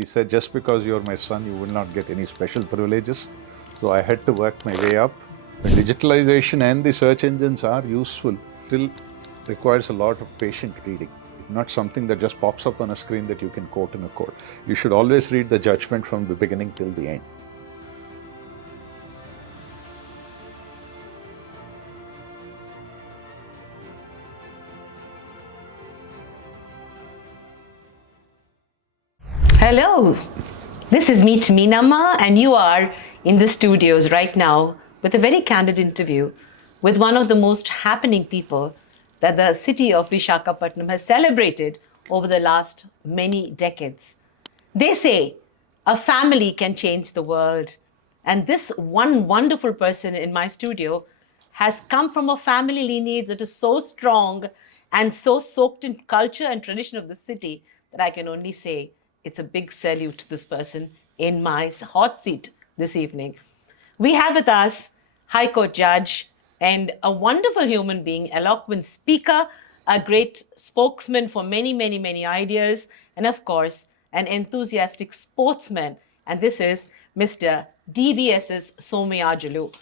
He said, just because you're my son, you will not get any special privileges. So I had to work my way up. The digitalization and the search engines are useful, still requires a lot of patient reading. It's not something that just pops up on a screen that you can quote in a court. You should always read the judgment from the beginning till the end. Hello, this is Meet MEENAMMA, and you are in the studios right now with a very candid interview with one of the most happening people that the city of Visakhapatnam has celebrated over the last many decades. They say a family can change the world, and this one wonderful person in my studio has come from a family lineage that is so strong and so soaked in culture and tradition of the city that I can only say it's a big salute to this person in my hot seat this evening. We have with us High Court Judge and a wonderful human being, eloquent speaker, a great spokesman for many, many, many ideas, and of course, an enthusiastic sportsman. And this is Mr. DVSS Somayajulu.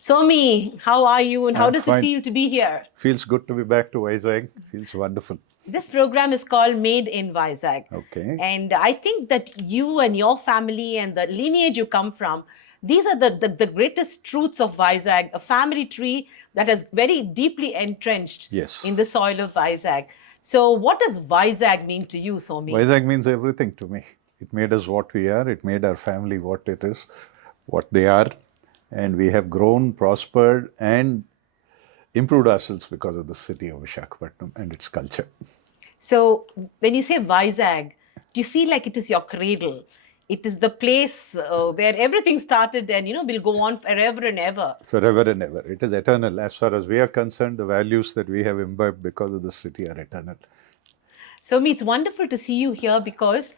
Somi, how are you and how does it feel to be here? Feels good to be back to Vizag. Feels wonderful. This program is called Made in Vizag. Okay. And I think that you and your family and the lineage you come from, these are the greatest truths of Vizag, a family tree that is very deeply entrenched in the soil of Vizag. So what does Vizag mean to you, Somi? Vizag means everything to me. It made us what we are. It made our family what it is, what they are. And we have grown, prospered, and improved ourselves because of the city of Visakhapatnam and its culture. So when you say Vizag, do you feel like it is your cradle? It is the place where everything started and, will go on forever and ever. Forever and ever. It is eternal. As far as we are concerned, the values that we have imbibed because of the city are eternal. So, it's wonderful to see you here because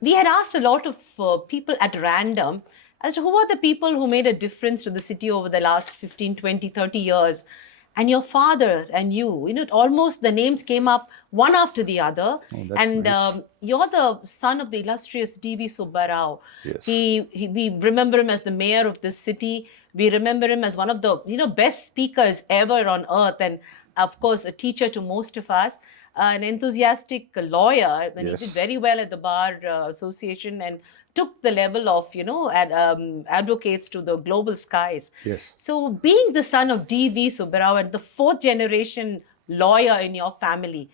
we had asked a lot of people at random as to who are the people who made a difference to the city over the last 15, 20, 30 years. And your father and you, almost the names came up one after the other. Oh, that's nice. You're the son of the illustrious D.V. Subba Rao. Yes. We remember him as the mayor of this city. We remember him as one of the best speakers ever on earth, and of course a teacher to most of us, an enthusiastic lawyer, and he did very well at the Bar Association and took the level of, advocates to the global skies. Yes. So being the son of D.V. Subba Rao and the fourth generation lawyer in your family,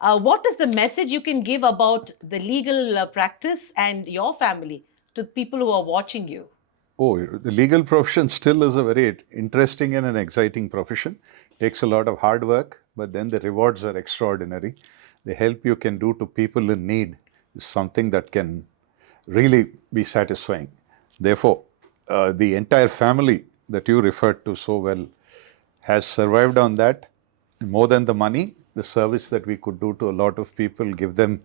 what is the message you can give about the legal practice and your family to people who are watching you? Oh, the legal profession still is a very interesting and an exciting profession. Takes a lot of hard work, but then the rewards are extraordinary. The help you can do to people in need is something that can really be satisfying. Therefore, the entire family that you referred to so well has survived on that. More than the money, the service that we could do to a lot of people, give them,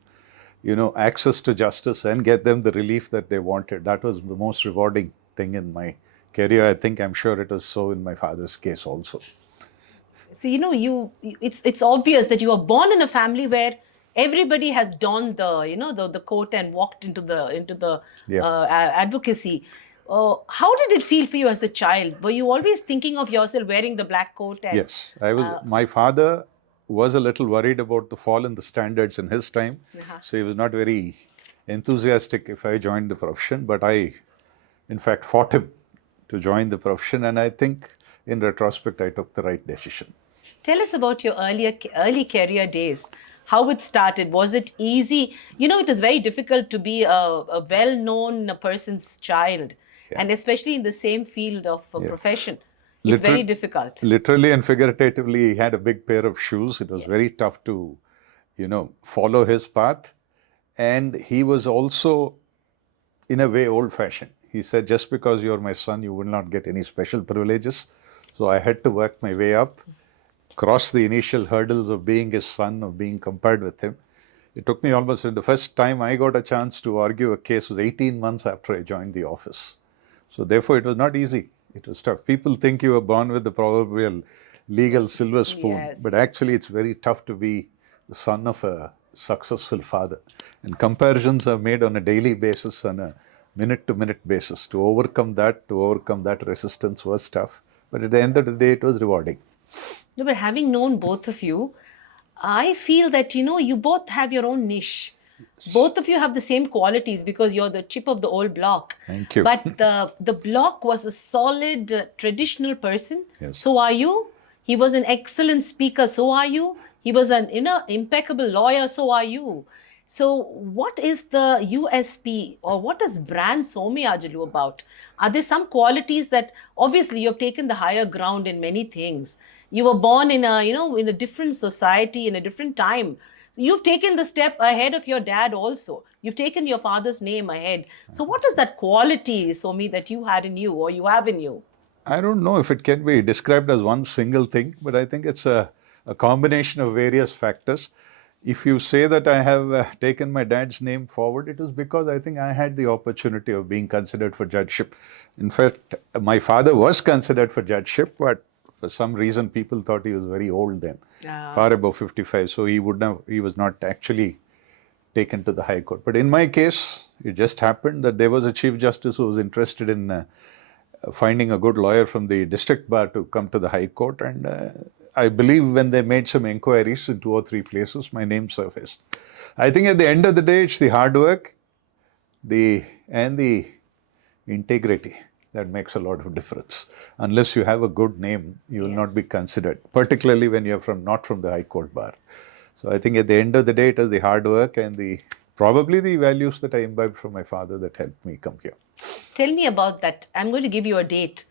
access to justice and get them the relief that they wanted. That was the most rewarding thing in my career. I'm sure it was so in my father's case also. So, it's obvious that you were born in a family where everybody has donned the coat and walked into the advocacy. How did it feel for you as a child? Were you always thinking of yourself wearing the black coat? Yes, I was. My father was a little worried about the fall in the standards in his time, so he was not very enthusiastic if I joined the profession. But I, in fact, fought him to join the profession, and I think, in retrospect, I took the right decision. Tell us about your early career days. How it started? Was it easy? It is very difficult to be a well-known person's child, and especially in the same field of profession. It's very difficult. Literally and figuratively, he had a big pair of shoes. It was very tough to, follow his path. And he was also, in a way, old-fashioned. He said, just because you're my son, you will not get any special privileges. So I had to work my way up, cross the initial hurdles of being his son, of being compared with him. It took me almost, the first time I got a chance to argue a case was 18 months after I joined the office. So therefore, it was not easy. It was tough. People think you were born with the proverbial legal silver spoon, but actually it's very tough to be the son of a successful father. And comparisons are made on a daily basis, on a minute-to-minute basis. To overcome that resistance was tough. But at the end of the day, it was rewarding. No, but having known both of you, I feel that you both have your own niche. Both of you have the same qualities because you're the chip of the old block. Thank you. But the block was a solid traditional person. Yes. So are you. He was an excellent speaker. So are you. He was an impeccable lawyer. So are you. So what is the USP or what is brand Somayajulu about? Are there some qualities that obviously you've taken the higher ground in many things? You were born in a in a different society, in a different time. You've taken the step ahead of your dad also. You've taken your father's name ahead. So what is that quality, Somi, that you had in you or you have in you? I don't know if it can be described as one single thing, but I think it's a combination of various factors. If you say that I have taken my dad's name forward, it was because I think I had the opportunity of being considered for judgeship. In fact, my father was considered for judgeship, but for some reason people thought he was very old then, far above 55. So he was not actually taken to the High Court. But in my case, it just happened that there was a Chief Justice who was interested in finding a good lawyer from the district bar to come to the High Court, and I believe when they made some inquiries in 2 or 3 places, my name surfaced. I think at the end of the day, it's the hard work and the integrity that makes a lot of difference. Unless you have a good name, you will not be considered, particularly when you're not from the High Court bar. So I think at the end of the day, it was the hard work and probably the values that I imbibed from my father that helped me come here. Tell me about that. I'm going to give you a date.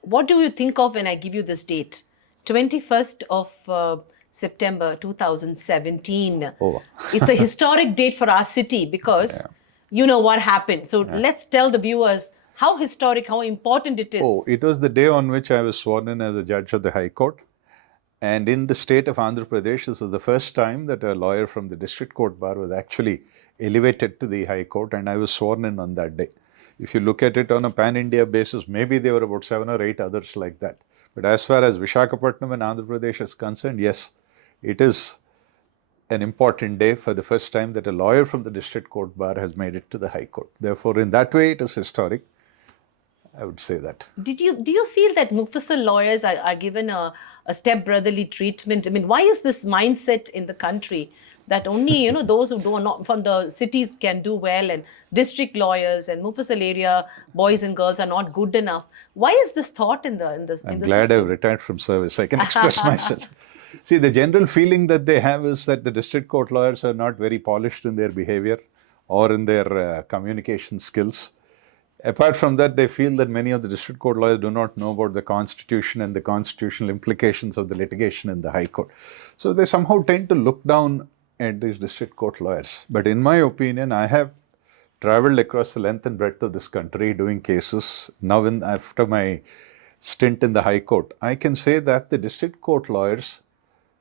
What do you think of when I give you this date? 21st of September 2017. Oh. It's a historic date for our city because you know what happened. So let's tell the viewers how historic, how important it is. Oh, it was the day on which I was sworn in as a judge of the High Court. And in the state of Andhra Pradesh, this was the first time that a lawyer from the district court bar was actually elevated to the High Court, and I was sworn in on that day. If you look at it on a pan-India basis, maybe there were about 7 or 8 others like that. But as far as Visakhapatnam and Andhra Pradesh is concerned, yes, it is an important day for the first time that a lawyer from the district court bar has made it to the High Court. Therefore, in that way, it is historic. I would say that. Do you feel that Mufasal lawyers are given a step-brotherly treatment? I mean, why is this mindset in the country that only those who are not from the cities can do well, and district lawyers and Mufasal area boys and girls are not good enough? Why is this thought in the I'm glad I've retired from service. I can express myself. See, the general feeling that they have is that the district court lawyers are not very polished in their behavior or in their communication skills. Apart from that, they feel that many of the district court lawyers do not know about the constitution and the constitutional implications of the litigation in the High Court. So they somehow tend to look down at these district court lawyers. But in my opinion, I have traveled across the length and breadth of this country doing cases. Now, after my stint in the High Court, I can say that the district court lawyers,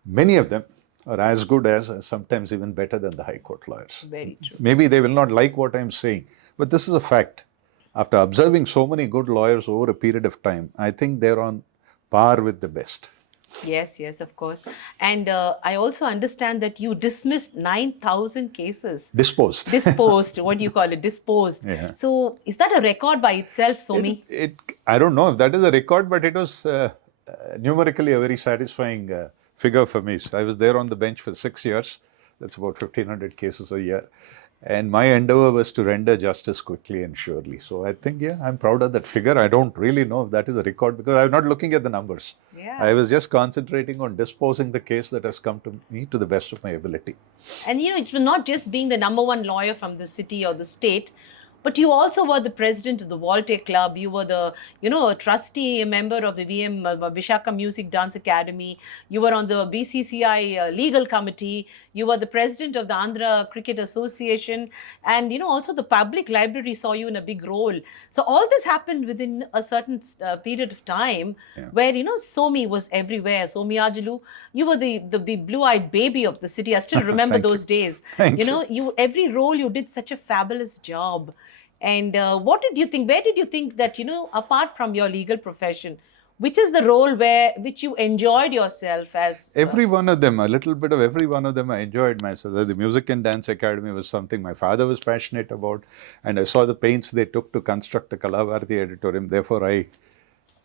many of them, are as good as, sometimes even better than the High Court lawyers. Very true. Maybe they will not like what I'm saying, but this is a fact. After observing so many good lawyers over a period of time, I think they're on par with the best. Yes, of course. And I also understand that you dismissed 9,000 cases. Disposed. What do you call it? Disposed. Yeah. So is that a record by itself, Somi? I don't know if that is a record, but it was numerically a very satisfying figure for me. So I was there on the bench for 6 years. That's about 1,500 cases a year. And my endeavor was to render justice quickly and surely. So I think, I'm proud of that figure. I don't really know if that is a record because I'm not looking at the numbers. Yeah. I was just concentrating on disposing the case that has come to me to the best of my ability. And it was not just being the #1 lawyer from the city or the state, but you also were the president of the Voltaire Club. You were the, a trustee member of the Vishaka Music Dance Academy. You were on the BCCI legal committee. You were the president of the Andhra Cricket Association. And, also the public library saw you in a big role. So all this happened within a certain period of time where, Somi was everywhere. Somayajulu, you were the blue-eyed baby of the city. I still remember those days. Thank you. Every role you did such a fabulous job. And what did you think? Where did you think that, apart from your legal profession, which is the role which you enjoyed yourself as? Every one of them, a little bit of every one of them, I enjoyed myself. The Music and Dance Academy was something my father was passionate about, and I saw the pains they took to construct the Kalavarthi Auditorium. Therefore, I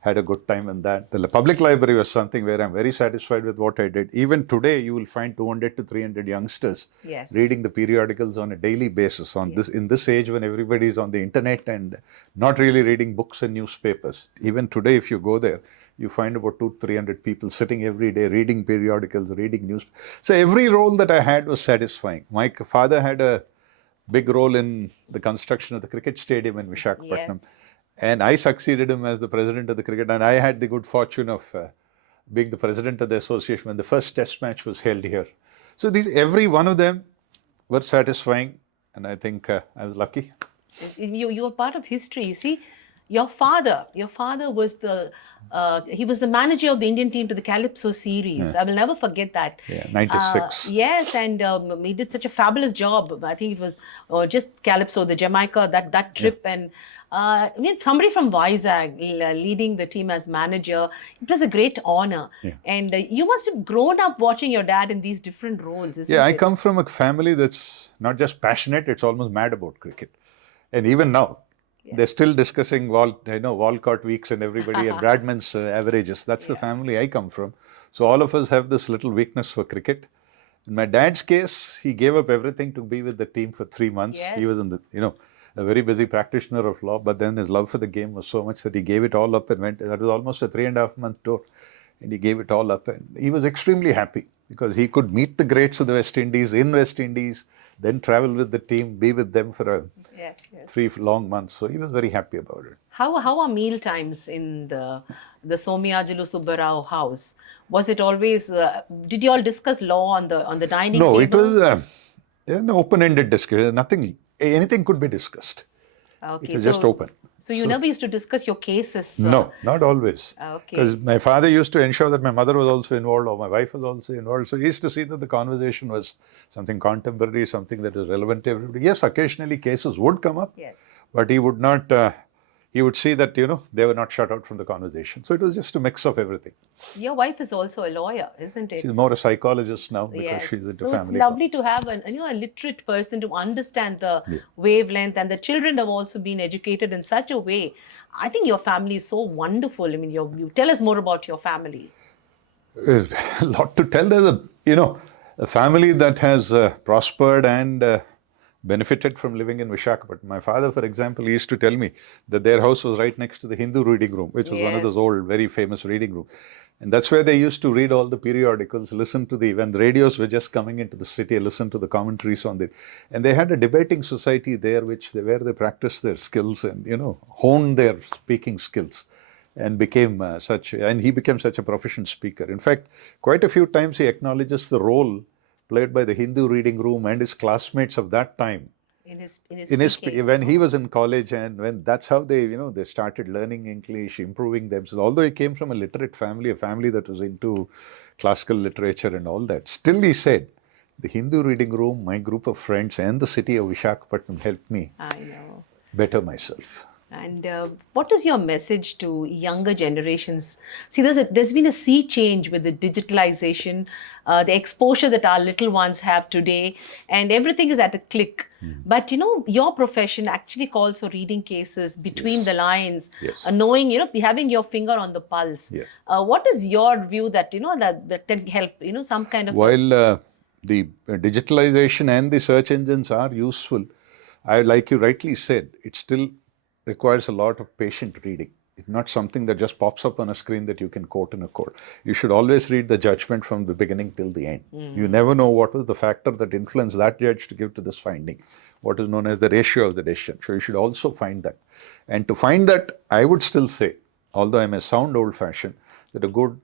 had a good time in that. The public library was something where I'm very satisfied with what I did. Even today, you will find 200 to 300 youngsters Yes. reading the periodicals on a daily basis. In this age when everybody is on the internet and not really reading books and newspapers. Even today, if you go there, you find about 200-300 people sitting every day reading periodicals, reading news. So every role that I had was satisfying. My father had a big role in the construction of the cricket stadium in Visakhapatnam. Yes. And I succeeded him as the president of the cricket. And I had the good fortune of being the president of the association when the first test match was held here. So every one of them were satisfying. And I think I was lucky. You are part of history. You see, your father was he was the manager of the Indian team to the Calypso series. I will never forget that. Yeah, 96. Yes, and he did such a fabulous job. I think it was just Calypso, the Jamaica, that trip. And I mean, somebody from Vizag leading the team as manager, it was a great honor. Yeah. And you must have grown up watching your dad in these different roles, isn't it? I come from a family that's not just passionate, it's almost mad about cricket. And even now, they're still discussing Walcott weeks and everybody and Bradman's averages. That's the family I come from. So all of us have this little weakness for cricket. In my dad's case, he gave up everything to be with the team for 3 months. Yes. He was a very busy practitioner of law, but then his love for the game was so much that he gave it all up and went. That was almost a 3.5-month tour. And he gave it all up. And he was extremely happy because he could meet the greats of the West Indies in West Indies, then travel with the team, be with them for 3 long months. So he was very happy about it. How are meal times in the Somayajulu Subba Rao house? Was it always? Did you all discuss law on the dining table? No, it was an open-ended discussion. Anything could be discussed. Okay, it was just open. So you never used to discuss your cases? No, not always. Okay. Because my father used to ensure that my mother was also involved or my wife was also involved. So he used to see that the conversation was something contemporary, something that was relevant to everybody. Yes, occasionally cases would come up. Yes. But he would not, he would see that, they were not shut out from the conversation. So it was just a mix of everything. Your wife is also a lawyer, isn't it? She's more a psychologist now because she's into family. So it's lovely to have a literate person to understand the wavelength, and the children have also been educated in such a way. I think your family is so wonderful. I mean, you tell us more about your family. A lot to tell. There's a family that has prospered and benefited from living in Visakhapatnam. My father, for example, he used to tell me that their house was right next to the Hindu reading room, which was one of those old, very famous reading rooms. And that's where they used to read all the periodicals, listen to when the radios were just coming into the city, listen to the commentaries on it. And they had a debating society there, where they practiced their skills and, honed their speaking skills. And he became such a proficient speaker. In fact, quite a few times he acknowledges the role played by the Hindu reading room and his classmates of that time. When he was in college, and that's how they started learning English, improving themselves. Although he came from a literate family, a family that was into classical literature and all that, still he said, the Hindu reading room, my group of friends, and the city of Visakhapatnam helped me better myself. And what is your message to younger generations? See, there's been a sea change with the digitalization, the exposure that our little ones have today, and everything is at a click. But your profession actually calls for reading cases between the lines, knowing, having your finger on the pulse. Yes. What is your view that that can help? Some kind of. While the digitalization and the search engines are useful, like you rightly said, it still requires a lot of patient reading. It's not something that just pops up on a screen that you can quote in a court. You should always read the judgment from the beginning till the end. You never know what was the factor that influenced that judge to give to this finding, what is known as the ratio of the decision. So you should also find that. And to find that, I would still say, although I'm a sound old-fashioned, that a good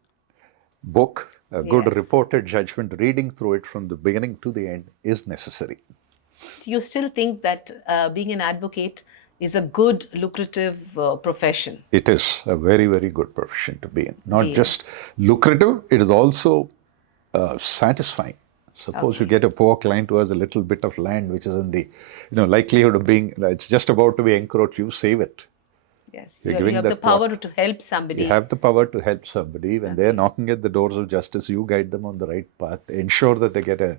book, a good reported judgment, reading through it from the beginning to the end is necessary. Do you still think that being an advocate is a good, lucrative profession? It is a very, very good profession to be in. Not just lucrative, it is also satisfying. Suppose you get a poor client who has a little bit of land which is in the likelihood of being, it's just about to be encroached, you save it. Yes. You're You giving have the that plot. power to help somebody. You have the power to help somebody. When they're knocking at the doors of justice, you guide them on the right path. Ensure that they get a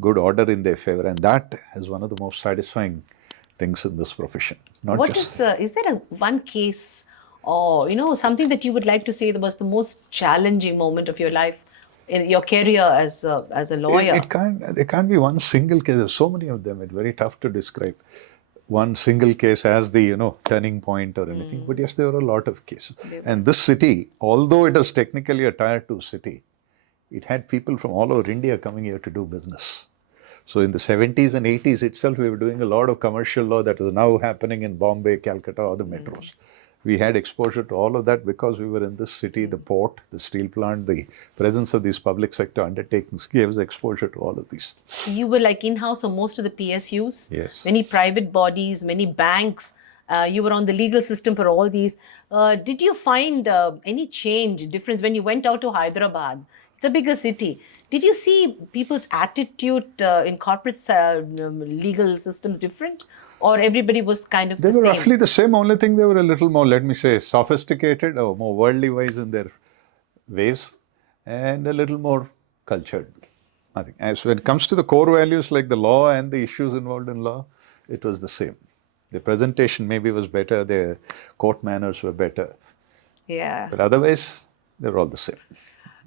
good order in their favor. And that is one of the most satisfying things in this profession. Not What just is there one case or, something that you would like to say that was the most challenging moment of your life in your career as a lawyer? there can't be one single case. There's so many of them. It's very tough to describe one single case as the turning point or anything. But yes, there were a lot of cases. And this city, although it is technically a tier 2 city, it had people from all over India coming here to do business. So in the 70s and 80s itself, we were doing a lot of commercial law that is now happening in Bombay, Calcutta, or the metros. We had exposure to all of that because we were in this city, the port, the steel plant, the presence of these public sector undertakings gave us exposure to all of these. You were like in-house of most of the PSUs, Yes. many private bodies, many banks. You were on the legal system for all these. Did you find any change, difference when you went out to Hyderabad? It's a bigger city. Did you see people's attitude in corporate legal systems different? Or everybody was kind of They the were same? roughly the same, only thing they were a little more, let me say, sophisticated or more worldly wise in their ways and a little more cultured. I think as when it comes to the core values like the law and the issues involved in law, it was the same. The presentation maybe was better, their court manners were better, Yeah. but otherwise they're all the same.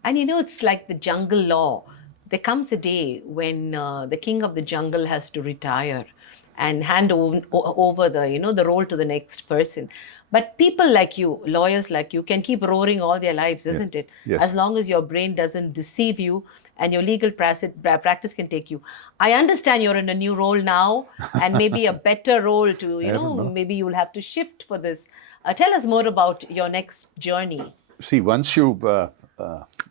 And it's like the jungle law. There comes a day when the king of the jungle has to retire and hand over the role to the next person. But people like you, lawyers like you, can keep roaring all their lives, isn't it? Yes. As long as your brain doesn't deceive you and your legal practice can take you. I understand you're in a new role now and maybe a better role to, don't know. maybe you'll have to shift for this. Tell us more about your next journey. See, once you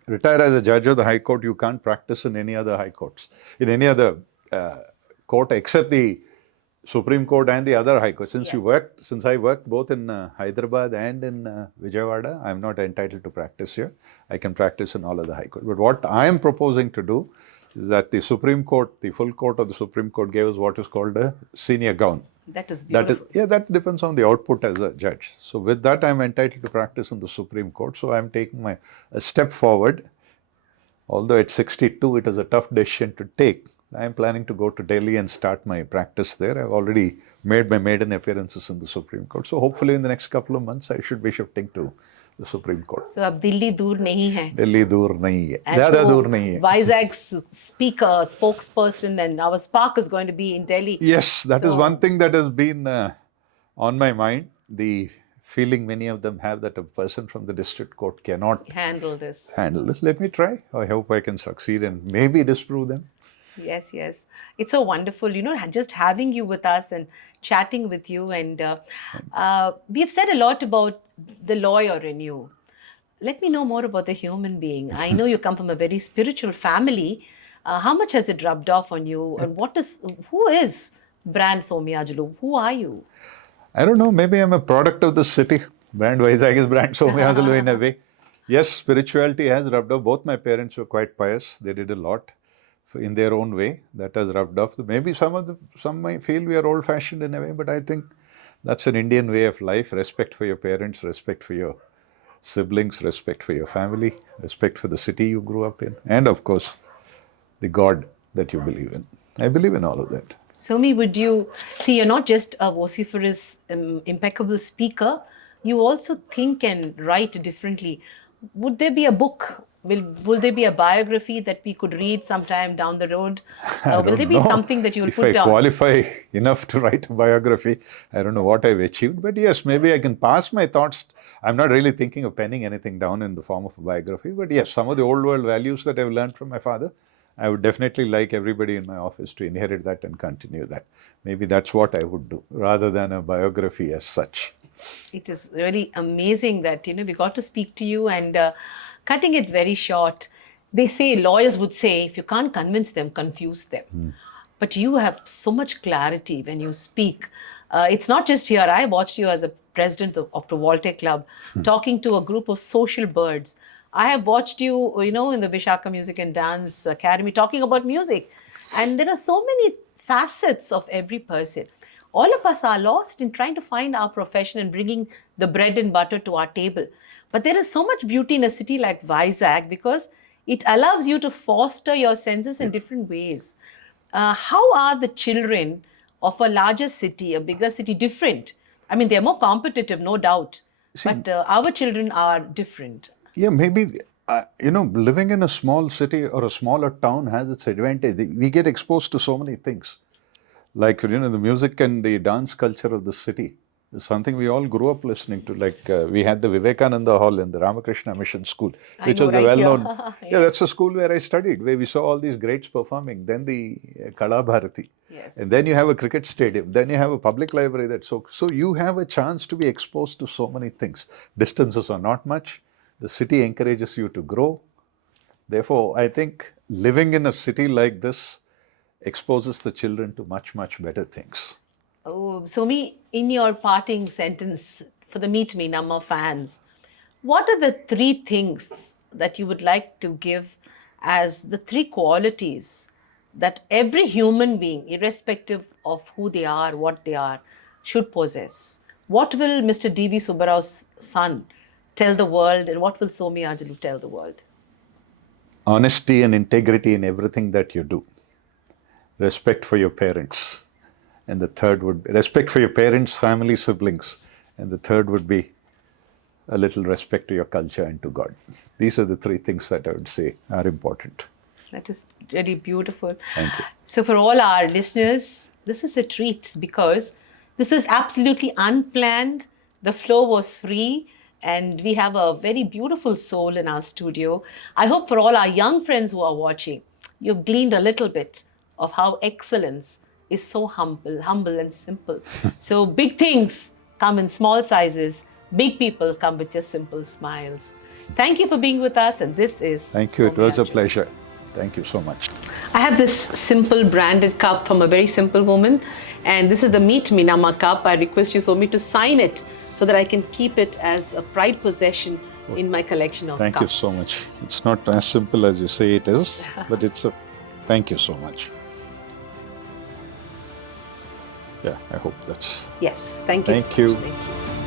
retire as a judge of the High Court, you can't practice in any other High Courts, in any other court except the Supreme Court and the other High Court. Since I worked both in Hyderabad and in Vijayawada, I'm not entitled to practice here. I can practice in all of the High Court. But what I am proposing to do is that the Supreme Court, the full court of the Supreme Court gave us what is called a senior gown. That is beautiful. That depends on the output as a judge. So with that, I'm entitled to practice in the Supreme Court. So I'm taking a step forward. Although at 62, it is a tough decision to take. I'm planning to go to Delhi and start my practice there. I've already made my maiden appearances in the Supreme Court. So hopefully in the next couple of months, I should be shifting to the Supreme Court. So अब दिल्ली दूर नहीं है. Delhi dur nahi hai. And Zyada so dur nahi hai. Vizag's speaker, spokesperson, and our Spark is going to be in Delhi. Yes, that is one thing that has been on my mind. The feeling many of them have that a person from the district court cannot Handle this. handle this. Let me try. I hope I can succeed and maybe disprove them. Yes, yes. It's so wonderful, just having you with us and chatting with you. And we've said a lot about the lawyer in you. Let me know more about the human being. I know you come from a very spiritual family. How much has it rubbed off on you? And who is Brand Somayajulu? Who are you? I don't know. Maybe I'm a product of the city. Brand Vizag is Brand Somayajulu in a way. Yes, spirituality has rubbed off. Both my parents were quite pious. They did a lot in their own way. That has rubbed off. Maybe some might feel we are old-fashioned in a way, but I think that's an Indian way of life. Respect for your parents, respect for your siblings, respect for your family, respect for the city you grew up in, and of course, the God that you believe in. I believe in all of that. Somi, would you see, you're not just a vociferous, impeccable speaker, you also think and write differently. Would there be a book? Will there be a biography that we could read sometime down the road? Will there be something that you will put down? If I qualify enough to write a biography, I don't know what I've achieved, but yes, maybe I can pass my thoughts. I'm not really thinking of penning anything down in the form of a biography, but yes, some of the old world values that I've learned from my father, I would definitely like everybody in my office to inherit that and continue that. Maybe that's what I would do, rather than a biography as such. It is really amazing that, we got to speak to you, and cutting it very short, lawyers would say, if you can't convince them, confuse them. But you have so much clarity when you speak. It's not just here. I watched you as a president of the Voltaire Club, talking to a group of social birds. I have watched you, in the Visakhapatnam Music and Dance Academy, talking about music. And there are so many facets of every person. all of us are lost in trying to find our profession and bringing the bread and butter to our table. But there is so much beauty in a city like Vizag because it allows you to foster your senses in different ways. How are the children of a larger city, a bigger city, different? I mean, they're more competitive, no doubt, See, but our children are different. yeah, maybe, living in a small city or a smaller town has its advantage. We get exposed to so many things. Like, the music and the dance culture of the city is something we all grew up listening to. Like, we had the Vivekananda Hall in the Ramakrishna Mission School, I which know, was the right? well-known. Yeah. Yeah, Yes. that's the school where I studied, where we saw all these greats performing. Then the Kala Bharati. Yes. And then you have a cricket stadium. Then you have a public library. So you have a chance to be exposed to so many things. Distances are not much. The city encourages you to grow. Therefore, I think living in a city like this exposes the children to much, much better things. Oh, Somi, in your parting sentence for the Meet Me Namma fans, what are the three things that you would like to give as the three qualities that every human being, irrespective of who they are, what they are, should possess? What will Mr. D.V. Subba Rao's son tell the world, and what will Somayajulu tell the world? Honesty and integrity in everything that you do. Respect for your parents. And the third would be respect for your parents, family, siblings. And the third would be a little respect to your culture and to God. These are the three things that I would say are important. That is really beautiful. Thank you. So, for all our listeners, this is a treat because this is absolutely unplanned. The flow was free, and we have a very beautiful soul in our studio. I hope for all our young friends who are watching, you've gleaned a little bit of how excellence is so humble and simple. So, big things come in small sizes, big people come with just simple smiles. Thank you for being with us, and this is Thank you. It was a Somayajulu. pleasure. Thank you so much. I have this simple branded cup from a very simple woman, and this is the Meet MEENAMMA cup. I request you, Somi, to sign it so that I can keep it as a pride possession in my collection of Thank cups. you so much. It's not as simple as you say it is, but thank you so much. Yeah, I hope that's. Yes, thank you. Thank so you. much. Thank you.